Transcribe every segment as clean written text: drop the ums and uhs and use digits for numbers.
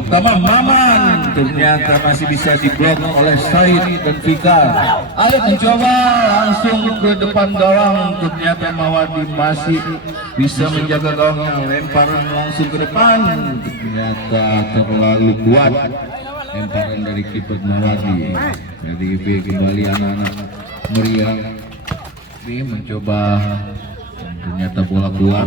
Yang pertama Maman, ternyata masih bisa diblok oleh Said dan Fikar. Ayo mencoba langsung ke depan gawang, ternyata Mawadi masih bisa menjaga gawangnya. Lemparan langsung ke depan, ternyata terlalu kuat lemparan dari kiper Mawadi. Dari B kembali anak-anak meriah ini mencoba, ternyata bola keluar.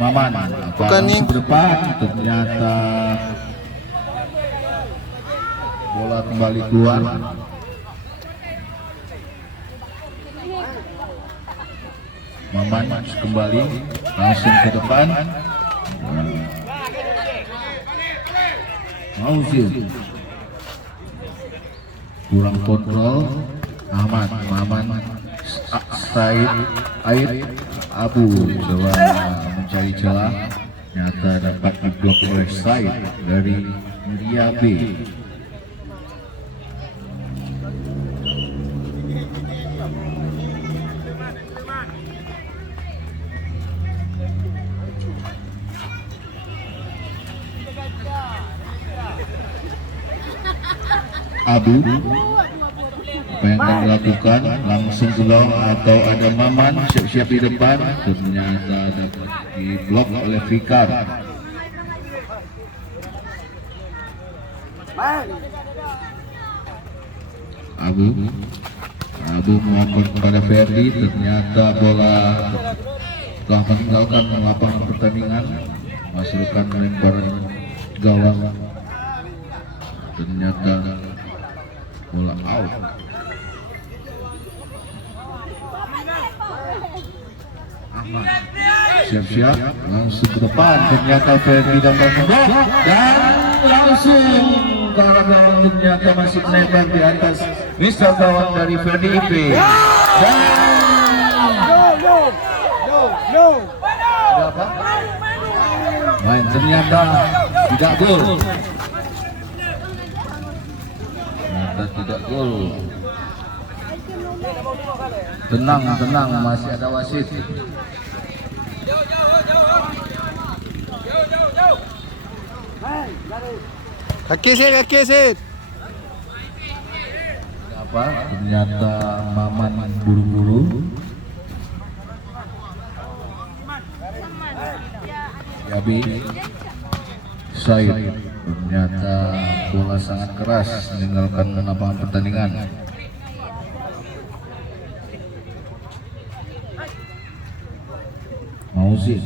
Maman Bukan nih. ke depan, ternyata bola kembali keluar. Maman kembali langsung ke depan. Mauzir kurang kontrol. Ahmad, Maman, Said, Aib, Abu coba mencari celah, nyata dapat diblok oleh Said dari Muria B. Abu, apa yang akan dilakukan? Langsung ke gawang atau ada Maman siap-siap di depan? Ternyata dapat diblok oleh Fikar. Abu melakukan kepada Ferdi, ternyata bola telah meninggalkan lapangan pertandingan, menghasilkan lemparan gawang. Ternyata bola out. Ahmad siap-siap langsung ke depan, ternyata Ferdi dapat memblok dan langsung gawang ternyata masih menembak di atas misal gawang dari Ferdi IP. Dan ada apa? Main ternyata tidak gol. Tidak gol. Tenang, masih ada wasit. Kaki sit. Apa? Ternyata Maman buru-buru. Yabi, Said, ternyata bola sangat keras meninggalkan lapangan pertandingan. Mauzir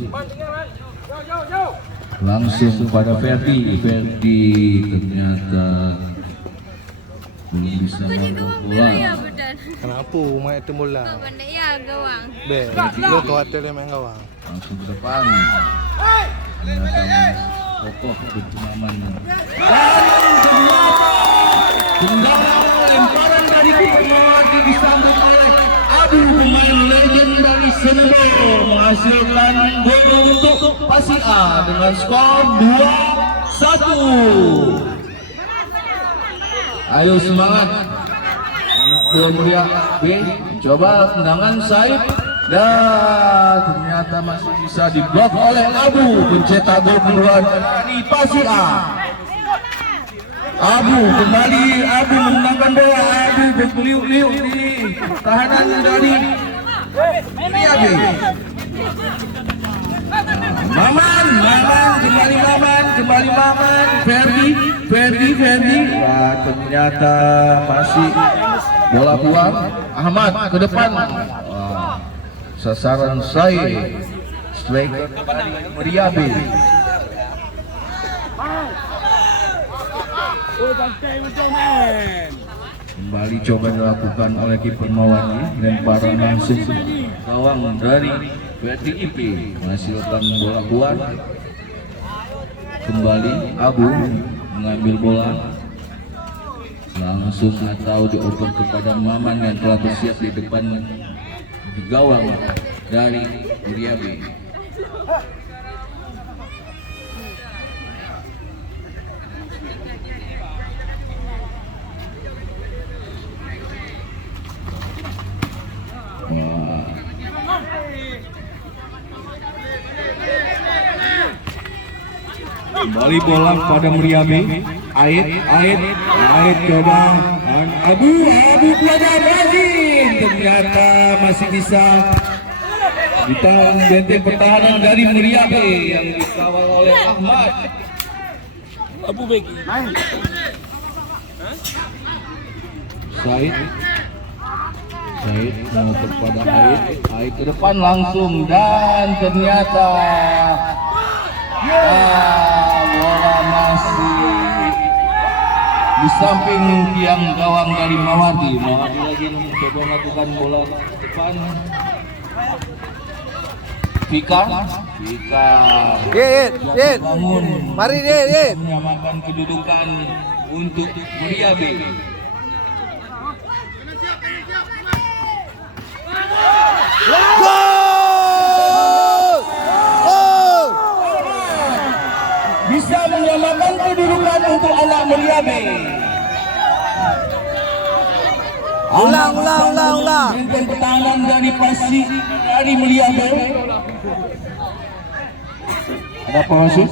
langsung kepada Ferdi ternyata belum bisa menangkap bola. Kenapa main itu bola? Benda ya gawang. Be, lo khawatir dia main gawang. Langsung ke depan. Ternyata kokoh berjemaman. Tendangan lemparan dari Mawadi disambut oleh Abu, pemain legend dari Senegal, menghasilkan gol untuk Pasir A dengan skor 2-1. Ayo semangat anak Pulau Muria B, coba tendangan Said dan ternyata masih bisa diblok oleh Abu, pencetak gol kedua dari Pasir A. Abu kembali, Abu menangkan bola, Abu berkeliuk-liuk di tahanan dari Muria B. Maman, kembali Maman, Ferdi. Wah, ternyata masih bola keluar. Ahmad ke depan. Wah, sasaran Said, striker dari Muria B. Kembali coba dilakukan oleh kiper Mawadi, lemparan langsung gawang dari Ferdi IP, menghasilkan bola keluar. Kembali Abu mengambil bola langsung atau dioper kepada Maman yang telah bersiap di depan di gawang dari Muria B. Kembali bola pada Meriabe. Ait coba dan Abu kepada Razin, ternyata masih bisa ditahan benteng pertahanan dari Meriabe yang dikawal oleh Ahmad. Abu Beki. Said mengatur pada Ait ke depan langsung dan ternyata bola masih di samping tiang gawang dari Mawati lagi mencoba melakukan bola depan. Vika Yit. bangun, Mari Yit. menyamakan kedudukan untuk Meriabe. Gol! Bisa menyamakan kedudukan untuk anak Meriabe. Ulang. Benteng pertahanan dari Pasir dari Meriabe. Ada apa masuk?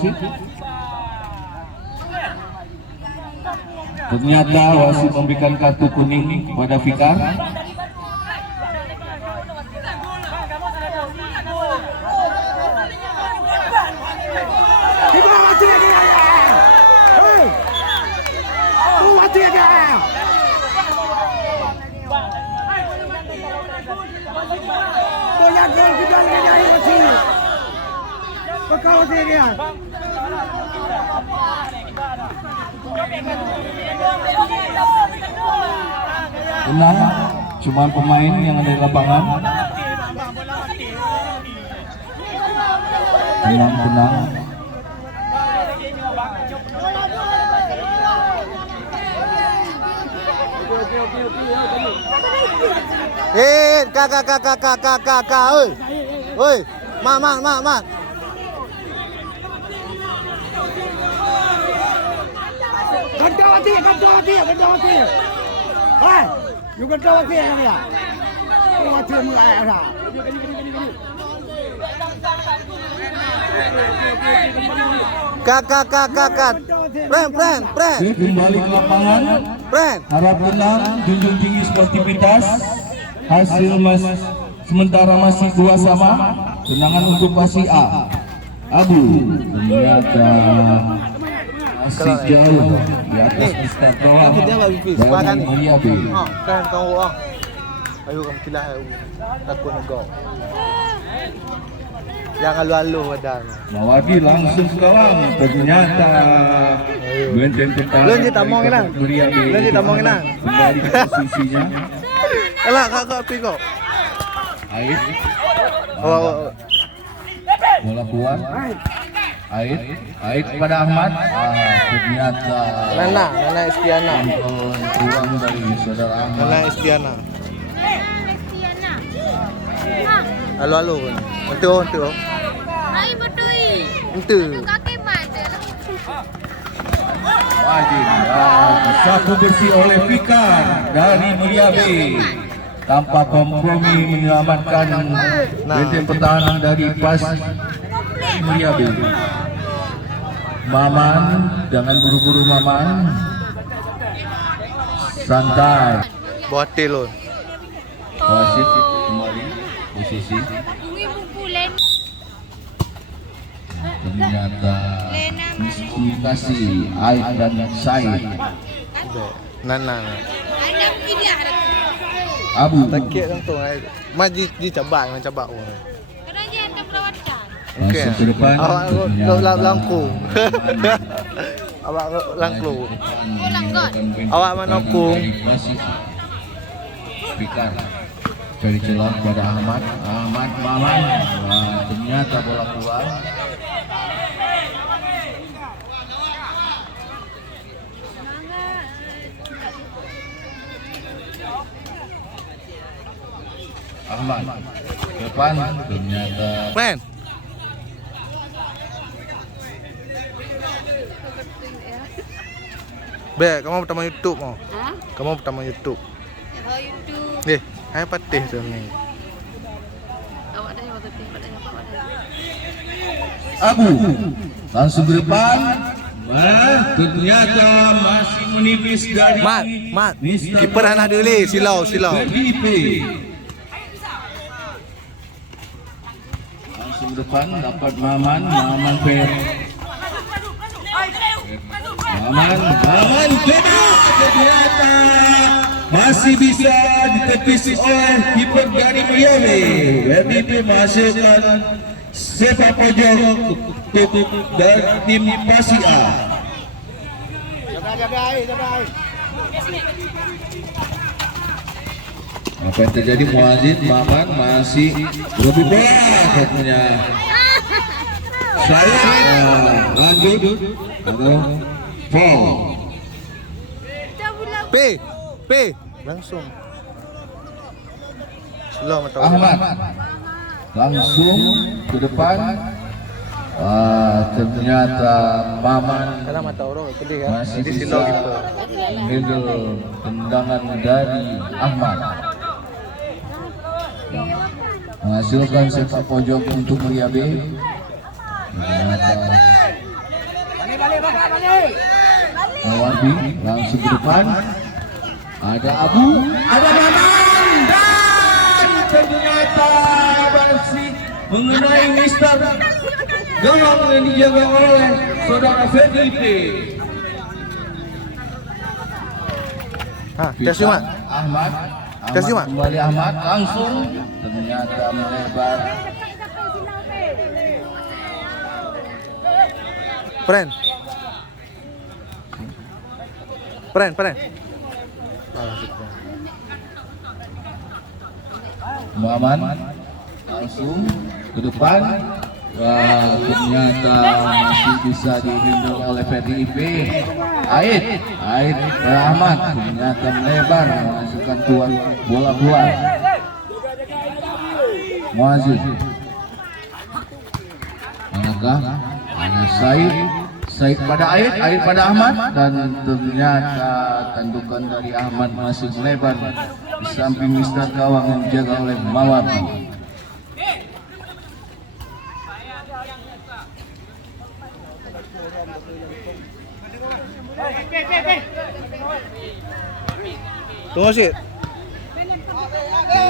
Ternyata wasit memberikan kartu kuning kepada Fikar. Tenang, cuma pemain yang ada di lapangan. Tenang. Kakak. Oi. Mak. Ganti. Hai, you ganti kan ya? Mati mulai ada. Kakak. Pren. Kembali ke lapangan. Harap tenang, junjung tinggi sportivitas. Hasil sementara masih 2 sama. Tenangan untuk Pasi A. Abu ternyata masih jauh di atas Mister Toang dari Meriabe. Kan kau ayo kamu kilah takut nak gol. Yang alu-alu badan. Mawadi langsung ke gawang, ternyata benteng pertahanan Lun kita mau ngenang. Meriabe kembali ke posisinya. Elak kakak piko. Ait bola keluar. Ait kepada Ahmad. Ternyata Nana Istiana. Tuang dari saudara Ahmad. Nana Istiana. Alu-alu. Entu. Ai betul. Entu. Kaki mata. Wajib sapu bersih oleh Fikar dari Meriabe. Tanpa kompromi menyelamatkan benteng pertahanan dari Pas Meriabe. Maman, jangan buru-buru Maman. Santai. Bote lon. Wasit kembali posisi. Bungi bukulen. Ternyata miskomunikasi Ait dan Said. Nana. Anak ini ada. Abu Takik kan tu. Maji cabak orang. Kerana anda perawatkan. Okey. masuk ke depan. Awak langkung. Awak langkung. Awak manokung. Fikar cari celah kepada Ahmad Maman. Wah, ternyata bola keluar. Ahmad ke depan, ternyata Men. Be, kamu pertama YouTube mau? Hah? Kamu pertama YouTube. Oh YouTube. Hai patih tu ni. Awak dah yang betul. Abu langsung ke depan. Ternyata masih menipis dari Mat, kiper anak dulu, silau. PDIP. Langsung ke depan dapat Maman Fer. Maman ternyata masih bisa ditepis oleh kiper dari Meriabe. PDIP menghasilkan sepak pojok untuk dari tim Pasir A. Apa yang terjadi? Muazzin Maman masih lebih bola katanya. Saya lanjut atau foul. P langsung. Silau mata Ahmad langsung ke depan. Ternyata Maman Karena mata orang gede ya. masih Jadi bisa silau kiper. handle tendangan dari Ahmad, menghasilkan sepak pojok untuk Meriabe. Ternyata Mawardi langsung ke depan. Ada Abu, ada Maman, dan ternyata masih mengenai Mister gawang yang dijaga oleh saudara Felipe. Kasih Mat. Ahmad Kasih, Mak. kembali Ahmad langsung ternyata melebar. Pren. Maman langsung ke depan. Ternyata masih bisa dihandle oleh PDIP. Ait Ahmad ternyata melebar menghasilkan bola keluar. Muazzin manakah? Hanya Said pada Ait pada Ahmad, dan ternyata tandukan dari Ahmad masih melebar di samping Mister gawang yang dijaga oleh Mawardi. Tunggu sih.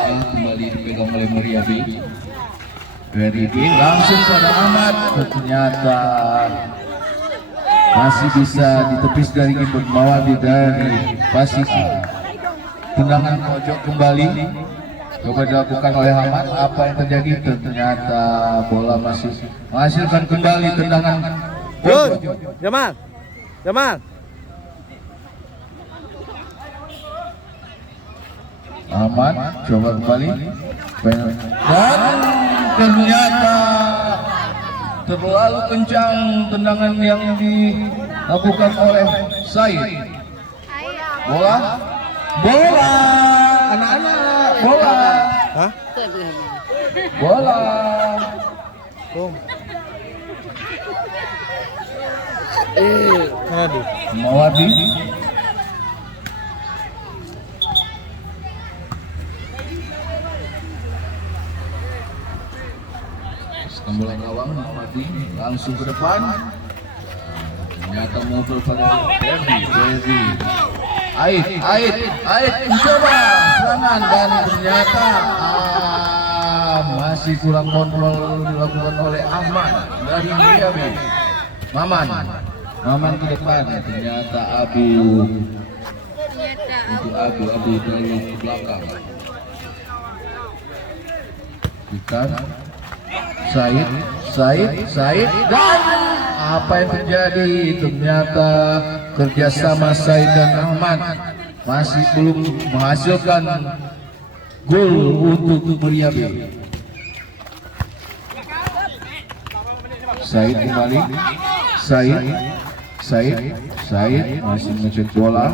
Kembali dipegang oleh Meriabe. Meriabe langsung pada Ahmad, ternyata masih bisa ditepis dari kiper Mawardi dari Pasir. Tendangan pojok kembali coba dilakukan oleh Ahmad. Apa yang terjadi? Ternyata bola masih menghasilkan kembali tendangan pojok. Jamal. Ahmad coba kembali dan ternyata terlalu kencang tendangan yang dilakukan oleh Said. Bola anak-anak, Hah? bola Bom. Aduh. Mawardi bola gawang. Mawardi langsung ke depan, ternyata muncul pada Ferdi. Ait mencoba serangan dan ternyata masih kurang kontrol dilakukan oleh Ahmad dari Meriabe. Maman ke depan, ternyata Abu dari ke belakang. Bukan Said dan apa yang terjadi? Ternyata kerjasama Said dan Ahmad masih belum menghasilkan gol untuk Meriabe. Said kembali. Said masih ngecek bola.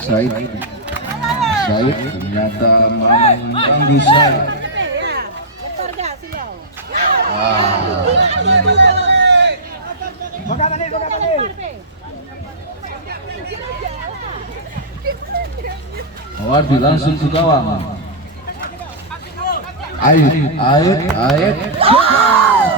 Said ternyata mengganggu Said. Mawardi langsung ke gawang. Ait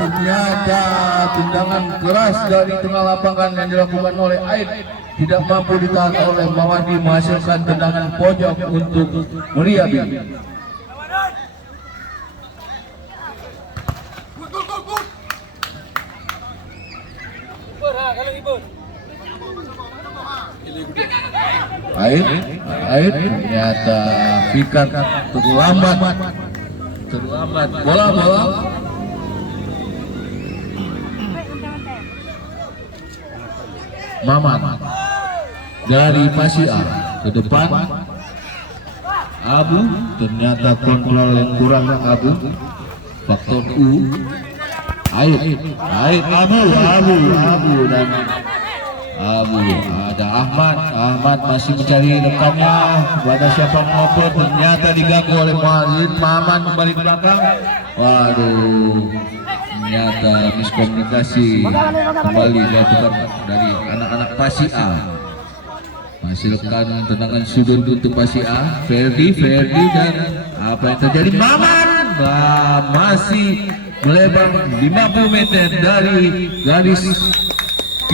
ternyata tendangan keras dari tengah lapangan yang dilakukan oleh Aid tidak mampu ditahan oleh Mawadi, menghasilkan tendangan pojok untuk Meriabi. Aid ternyata Fikar terlambat bola Maman dari Pasia ke depan. Abu ternyata kontrol yang kurang Abu, faktor U. Aid Abu dan Abu, ada Ahmad masih mencari rekannya kepada siapa ngoper, ternyata diganggu oleh Maman kembali ke belakang. Waduh, ternyata miskomunikasi kembali dilakukan dari anak-anak Pasia, menghasilkan tendangan sudut untuk Pasia. Ferdi dan apa yang terjadi? Maman masih melebar 50 meter dari garis